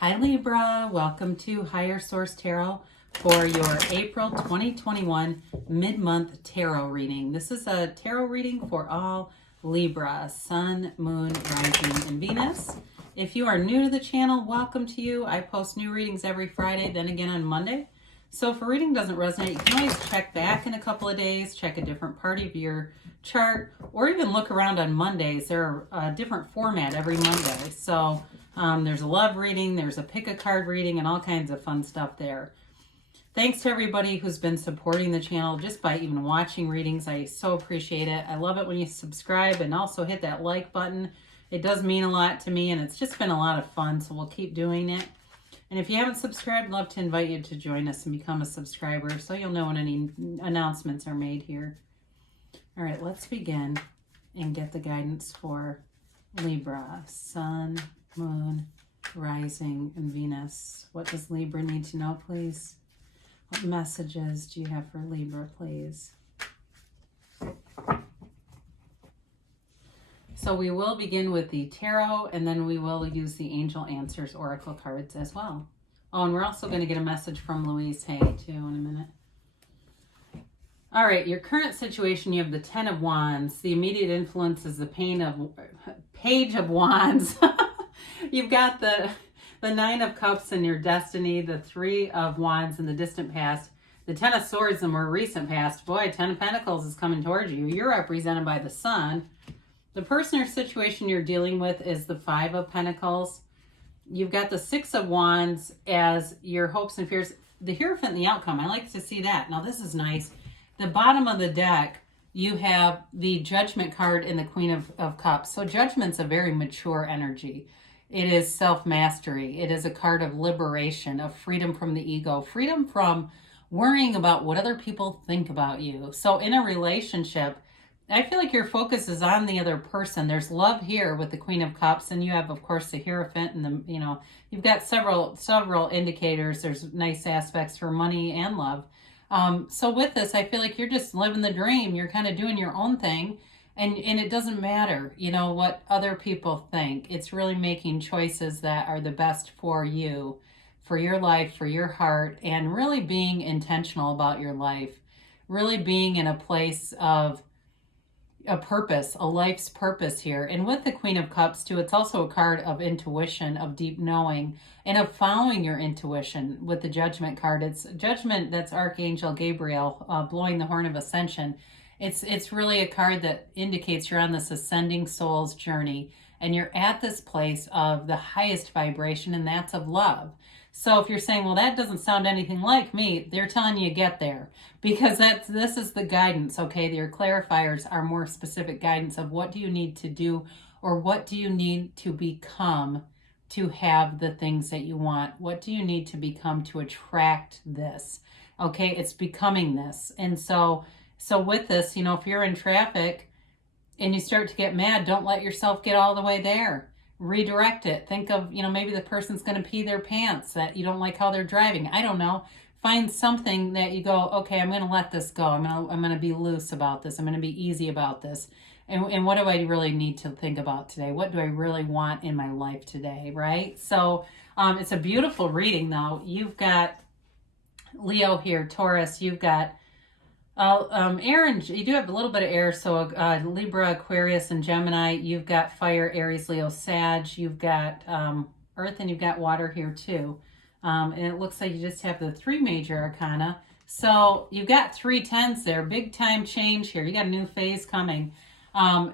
Hi Libra, welcome to Higher Source Tarot for your April 2021 mid-month tarot reading. This is a tarot reading for all Libra, Sun, Moon, Rising, and Venus. If you are new to the channel, welcome to you. I post new readings every Friday, then again on Monday. So if a reading doesn't resonate, you can always check back in a couple of days, check a different part of your chart, or even look around on Mondays. They're a different format every Monday. So there's a love reading, there's a pick a card reading, and all kinds of fun stuff there. Thanks to everybody who's been supporting the channel just by even watching readings. I so appreciate it. I love it when you subscribe and also hit that like button. It does mean a lot to me, and it's just been a lot of fun, so we'll keep doing it. And if you haven't subscribed, I'd love to invite you to join us and become a subscriber so you'll know when any announcements are made here. All right, let's begin and get the guidance for Libra, Sun, Moon, Rising, and Venus. What does Libra need to know, please? What messages do you have for Libra, please? So we will begin with the tarot, and then we will use the Angel Answers Oracle cards as well. Oh, and we're also going to get a message from Louise Hay, too, in a minute. All right, your current situation, you have the Ten of Wands. The immediate influence is the Page of Wands. You've got the Nine of Cups in your destiny, the Three of Wands in the distant past, the Ten of Swords in the more recent past. Boy, Ten of Pentacles is coming towards you. You're represented by the Sun. The person or situation you're dealing with is the Five of Pentacles. You've got the Six of Wands as your hopes and fears. The Hierophant and the outcome. I like to see that. Now, this is nice. The bottom of the deck, you have the Judgment card and the Queen of Cups. So Judgment's a very mature energy. It is self-mastery. It is a card of liberation, of freedom from the ego, freedom from worrying about what other people think about you. So in a relationship, I feel like your focus is on the other person. There's love here with the Queen of Cups, and you have, of course, the Hierophant, and you've got several indicators. There's nice aspects for money and love. So with this, I feel like you're just living the dream. You're kind of doing your own thing, and it doesn't matter, what other people think. It's really making choices that are the best for you, for your life, for your heart, and really being intentional about your life, really being in a place of a purpose, a life's purpose here. And with the Queen of Cups too, it's also a card of intuition, of deep knowing, and of following your intuition. With the Judgment card, it's Judgment, that's Archangel Gabriel blowing the horn of ascension. It's really a card that indicates you're on this ascending soul's journey, and you're at this place of the highest vibration, and that's of love. So if you're saying, well, that doesn't sound anything like me, they're telling you get there, because this is the guidance, okay? Your clarifiers are more specific guidance of what do you need to do, or what do you need to become to have the things that you want? What do you need to become to attract this? Okay, it's becoming this. And so with this, if you're in traffic and you start to get mad, don't let yourself get all the way there. Redirect it. Think of, maybe the person's going to pee their pants, that you don't like how they're driving. I don't know. Find something that you go, okay, I'm going to let this go. I'm going to be loose about this. I'm going to be easy about this. And what do I really need to think about today? What do I really want in my life today, right? So it's a beautiful reading, though. You've got Leo here, Taurus. You've got air, and you do have a little bit of air, so Libra, Aquarius, and Gemini. You've got fire, Aries, Leo, Sag. You've got earth, and you've got water here too. And it looks like you just have the three major arcana. So you've got 3 10s there. Big time change here. You got a new phase coming. And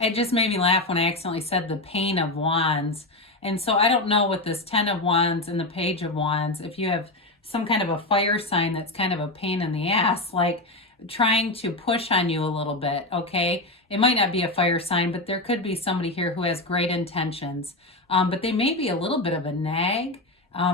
it just made me laugh when I accidentally said the Pain of Wands. And so I don't know with this 10 of Wands and the Page of Wands, if you have some kind of a fire sign that's kind of a pain in the ass, like trying to push on you a little bit, okay? It might not be a fire sign, but there could be somebody here who has great intentions, but they may be a little bit of a nag,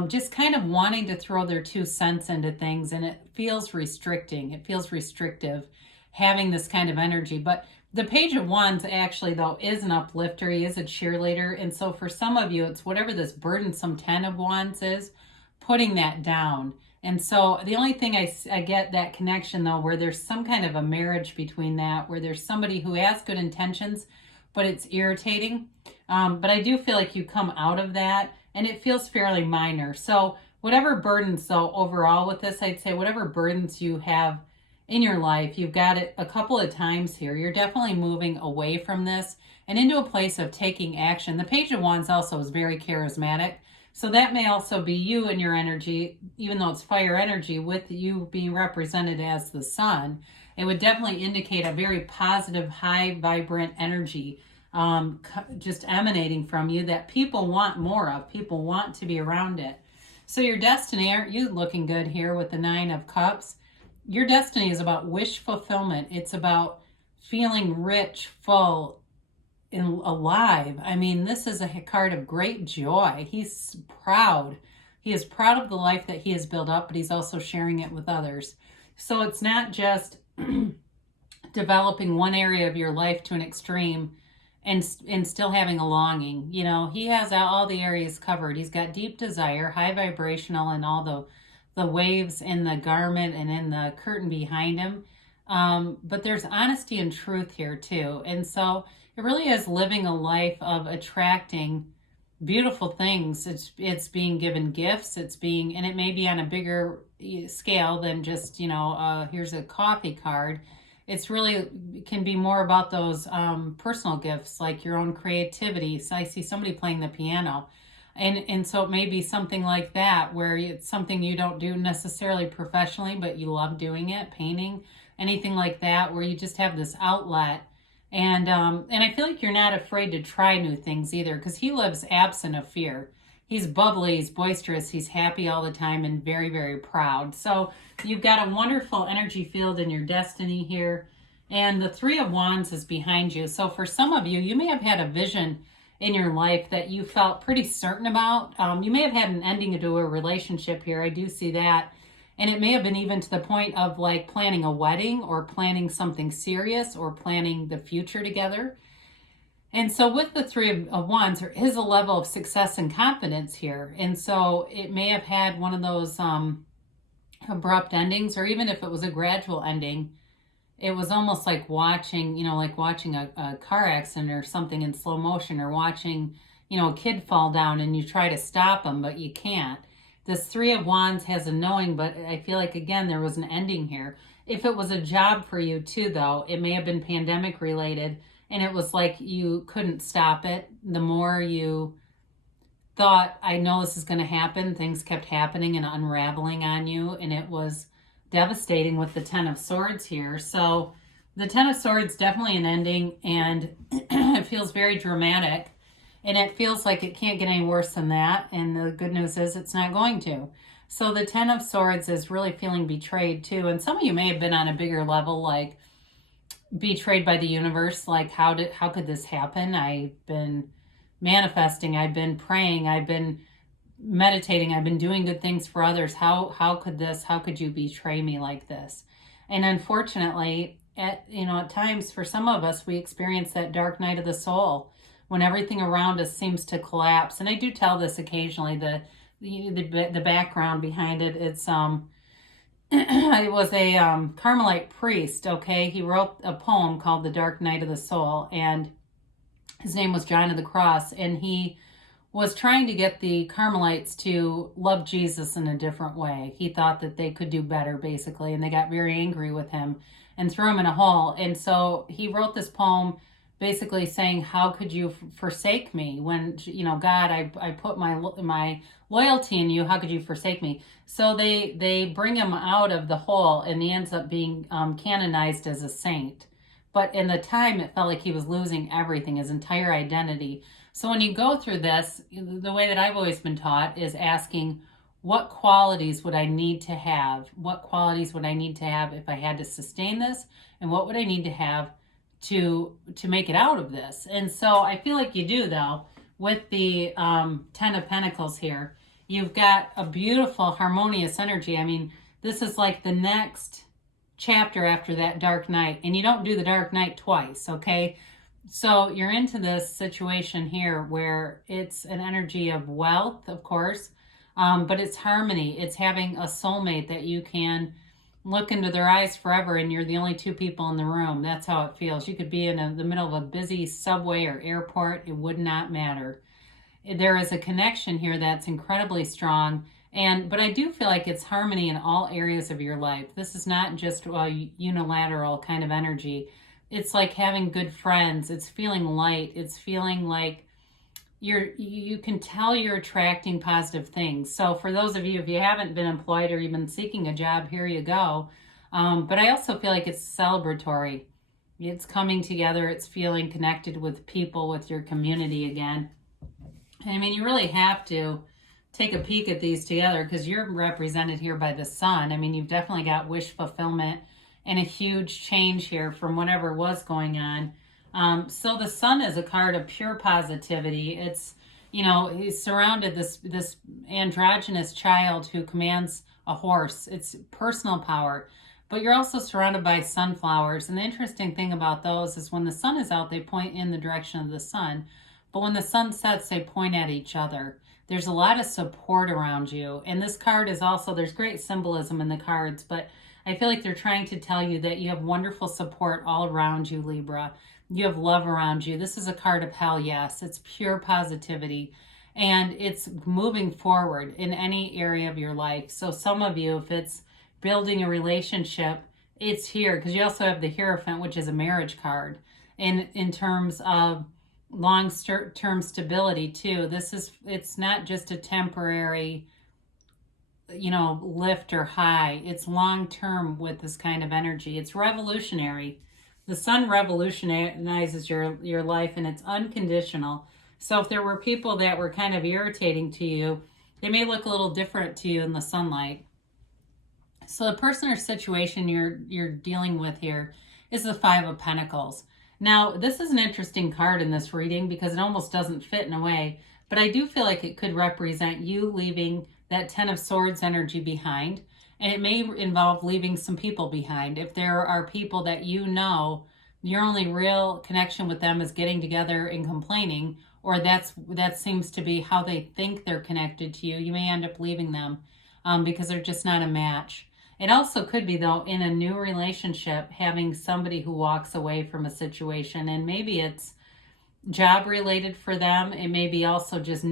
just kind of wanting to throw their 2 cents into things, and it feels restricting. It feels restrictive having this kind of energy. But the Page of Wands actually, though, is an uplifter. He is a cheerleader, and so for some of you, it's whatever this burdensome 10 of Wands is, putting that down. And so the only thing I get that connection, though, where there's some kind of a marriage between that, where there's somebody who has good intentions, but it's irritating. But I do feel like you come out of that and it feels fairly minor. So whatever burdens, though, overall with this, I'd say whatever burdens you have in your life, you've got it a couple of times here. You're definitely moving away from this and into a place of taking action. The Page of Wands also is very charismatic. So that may also be you and your energy, even though it's fire energy, with you being represented as the sun. It would definitely indicate a very positive, high, vibrant energy just emanating from you that people want more of. People want to be around it. So your destiny, aren't you looking good here with the Nine of Cups? Your destiny is about wish fulfillment. It's about feeling rich, full, and alive. I mean, this is a card of great joy. He's proud. He is proud of the life that he has built up, but he's also sharing it with others. So it's not just developing one area of your life to an extreme and still having a longing. You know, he has all the areas covered. He's got deep desire, high vibrational, and all the waves in the garment and in the curtain behind him. But there's honesty and truth here too. And so it really is living a life of attracting beautiful things. It's being given gifts. And it may be on a bigger scale than just, here's a coffee card. It's really can be more about those personal gifts, like your own creativity. So I see somebody playing the piano. And so it may be something like that, where it's something you don't do necessarily professionally, but you love doing it, painting, anything like that, where you just have this outlet. And I feel like you're not afraid to try new things either, because he lives absent of fear. He's bubbly, he's boisterous, he's happy all the time, and very, very proud. So you've got a wonderful energy field in your destiny here. And the Three of Wands is behind you. So for some of you, you may have had a vision in your life that you felt pretty certain about. You may have had an ending to a relationship here. I do see that. And it may have been even to the point of like planning a wedding or planning something serious or planning the future together. And so with the Three of Wands, there is a level of success and confidence here. And so it may have had one of those abrupt endings, or even if it was a gradual ending, it was almost like watching, a car accident or something in slow motion, or watching, a kid fall down and you try to stop them, but you can't. This Three of Wands has a knowing, but I feel like, again, there was an ending here. If it was a job for you too, though, it may have been pandemic related, and it was like you couldn't stop it. The more you thought, I know this is going to happen, things kept happening and unraveling on you, and it was devastating with the Ten of Swords here. So the Ten of Swords, definitely an ending, and it feels very dramatic. And it feels like it can't get any worse than that. And the good news is it's not going to. So the Ten of Swords is really feeling betrayed too. And some of you may have been on a bigger level, like betrayed by the universe. Like, how could this happen? I've been manifesting. I've been praying. I've been meditating. I've been doing good things for others. How could you betray me like this? And unfortunately, at times for some of us, we experience that dark night of the soul, when everything around us seems to collapse. And I do tell this occasionally, the background behind it. It's it was a Carmelite priest, okay? He wrote a poem called The Dark Night of the Soul, and his name was John of the Cross, and he was trying to get the Carmelites to love Jesus in a different way. He thought that they could do better, basically, and they got very angry with him and threw him in a hole. And so he wrote this poem basically saying, how could you forsake me when, God, I put my loyalty in you. How could you forsake me? So they bring him out of the hole, and he ends up being canonized as a saint. But in the time, it felt like he was losing everything, his entire identity. So when you go through this, the way that I've always been taught is asking, what qualities would I need to have? What qualities would I need to have if I had to sustain this? And what would I need to have to make it out of this? And so I feel like you do, though, with the Ten of Pentacles here. You've got a beautiful, harmonious energy. I mean, this is like the next chapter after that dark night. And you don't do the dark night twice, okay? So you're into this situation here where it's an energy of wealth, of course, but it's harmony. It's having a soulmate that you can look into their eyes forever, and you're the only two people in the room. That's how it feels. You could be in the middle of a busy subway or airport. It would not matter. there is a connection here that's incredibly strong. But I do feel like it's harmony in all areas of your life. This is not just a unilateral kind of energy. It's like having good friends. It's feeling light. It's feeling like you can tell you're attracting positive things. So for those of you, if you haven't been employed or you've been seeking a job, here you go. But I also feel like it's celebratory. It's coming together. It's feeling connected with people, with your community again. I mean, you really have to take a peek at these together because you're represented here by the sun. I mean, you've definitely got wish fulfillment and a huge change here from whatever was going on. So the sun is a card of pure positivity. It's, he's surrounded this androgynous child who commands a horse. It's personal power. But you're also surrounded by sunflowers. And the interesting thing about those is when the sun is out, they point in the direction of the sun. But when the sun sets, they point at each other. There's a lot of support around you. And this card is also, there's great symbolism in the cards, but I feel like they're trying to tell you that you have wonderful support all around you, Libra. You have love around you. This is a card of hell yes. It's pure positivity. And it's moving forward in any area of your life. So some of you, if it's building a relationship, it's here. Because you also have the Hierophant, which is a marriage card. In terms of long-term stability too. It's not just a temporary, lift or high. It's long-term with this kind of energy. It's revolutionary. The sun revolutionizes your life, and it's unconditional. So if there were people that were kind of irritating to you, they may look a little different to you in the sunlight. So the person or situation you're dealing with here is the Five of Pentacles. Now, this is an interesting card in this reading because it almost doesn't fit in a way, but I do feel like it could represent you leaving that Ten of Swords energy behind, and it may involve leaving some people behind. If there are people that your only real connection with them is getting together and complaining, or that seems to be how they think they're connected to you, you may end up leaving them because they're just not a match. It also could be, though, in a new relationship, having somebody who walks away from a situation, and maybe it's job related for them. It may be also just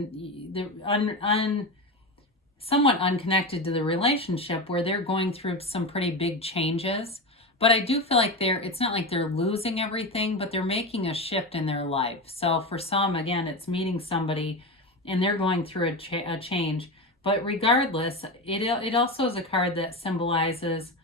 somewhat unconnected to the relationship where they're going through some pretty big changes. But I do feel like it's not like they're losing everything, but they're making a shift in their life. So for some, again, it's meeting somebody and they're going through a change. But regardless, it also is a card that symbolizes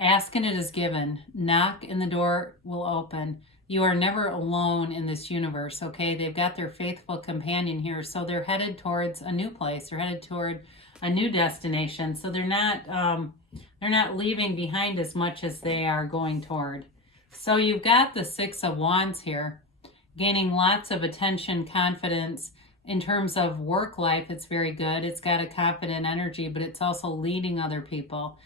ask and it is given. Knock and the door will open. You are never alone in this universe, okay? They've got their faithful companion here. So they're headed towards a new place. They're headed toward a new destination. So they're not leaving behind as much as they are going toward. So you've got the Six of Wands here, gaining lots of attention, confidence. In terms of work life, it's very good. It's got a confident energy, but it's also leading other people.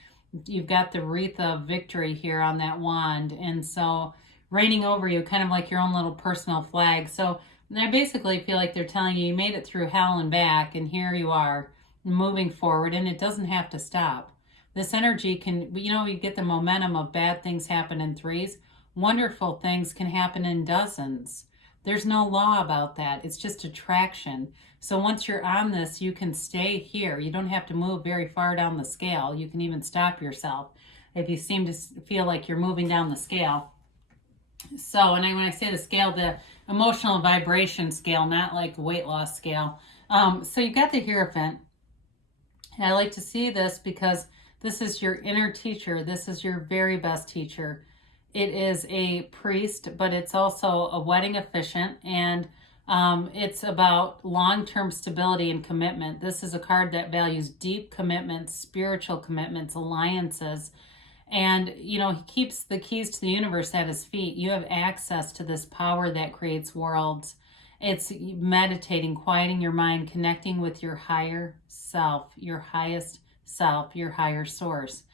You've got the wreath of victory here on that wand. And so reigning over you, kind of like your own little personal flag. So I basically feel like they're telling you made it through hell and back, and here you are moving forward, and it doesn't have to stop. This energy can, you get the momentum of bad things happen in threes. Wonderful things can happen in dozens. There's no law about that. It's just attraction. So once you're on this, you can stay here. You don't have to move very far down the scale. You can even stop yourself if you seem to feel like you're moving down the scale. So, when I say the scale, the emotional vibration scale, not like the weight loss scale. So you've got the Hierophant. And I like to see this because this is your inner teacher. This is your very best teacher. It is a priest, but it's also a wedding officiant, and it's about long-term stability and commitment. This is a card that values deep commitments, spiritual commitments, alliances, and, he keeps the keys to the universe at his feet. You have access to this power that creates worlds. It's meditating, quieting your mind, connecting with your higher self, your highest self, your higher source.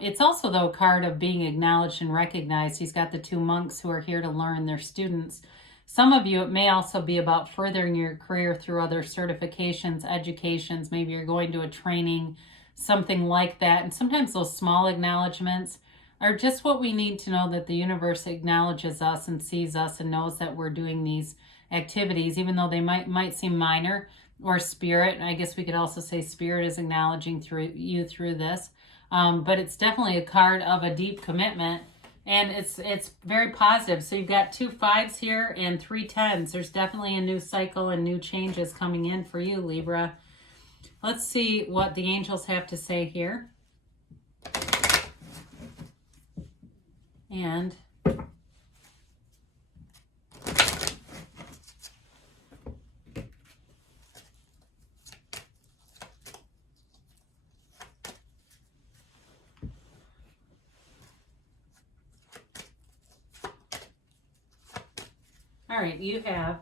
It's also, though, a card of being acknowledged and recognized. He's got the two monks who are here to learn. They're students. Some of you, it may also be about furthering your career through other certifications, educations. Maybe you're going to a training, something like that. And sometimes those small acknowledgments are just what we need to know that the universe acknowledges us and sees us and knows that we're doing these activities, even though they might seem minor. Or Spirit, I guess we could also say Spirit is acknowledging you through this. But it's definitely a card of a deep commitment, and it's very positive. So you've got 2 5s here and 3 10s. There's definitely a new cycle and new changes coming in for you, Libra. Let's see what the angels have to say here. And all right, you have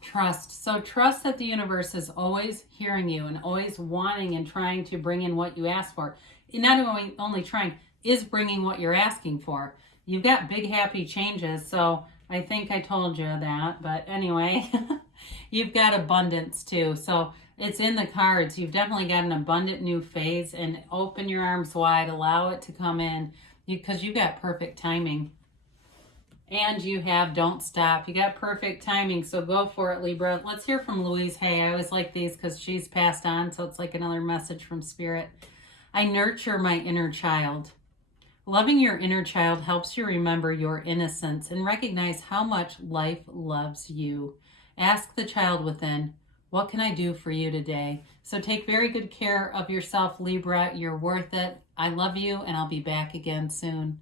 trust. So trust that the universe is always hearing you and always wanting and trying to bring in what you ask for. Not only trying, is bringing what you're asking for. You've got big happy changes, so I think I told you that, but anyway, you've got abundance too. So it's in the cards. You've definitely got an abundant new phase, and open your arms wide, allow it to come in, because you got perfect timing. And you have don't stop. You got perfect timing, so go for it, Libra. Let's hear from Louise Hay. I always like these because she's passed on, so it's like another message from Spirit. I nurture my inner child. Loving your inner child helps you remember your innocence and recognize how much life loves you. Ask the child within, what can I do for you today? So take very good care of yourself, Libra. You're worth it. I love you, and I'll be back again soon.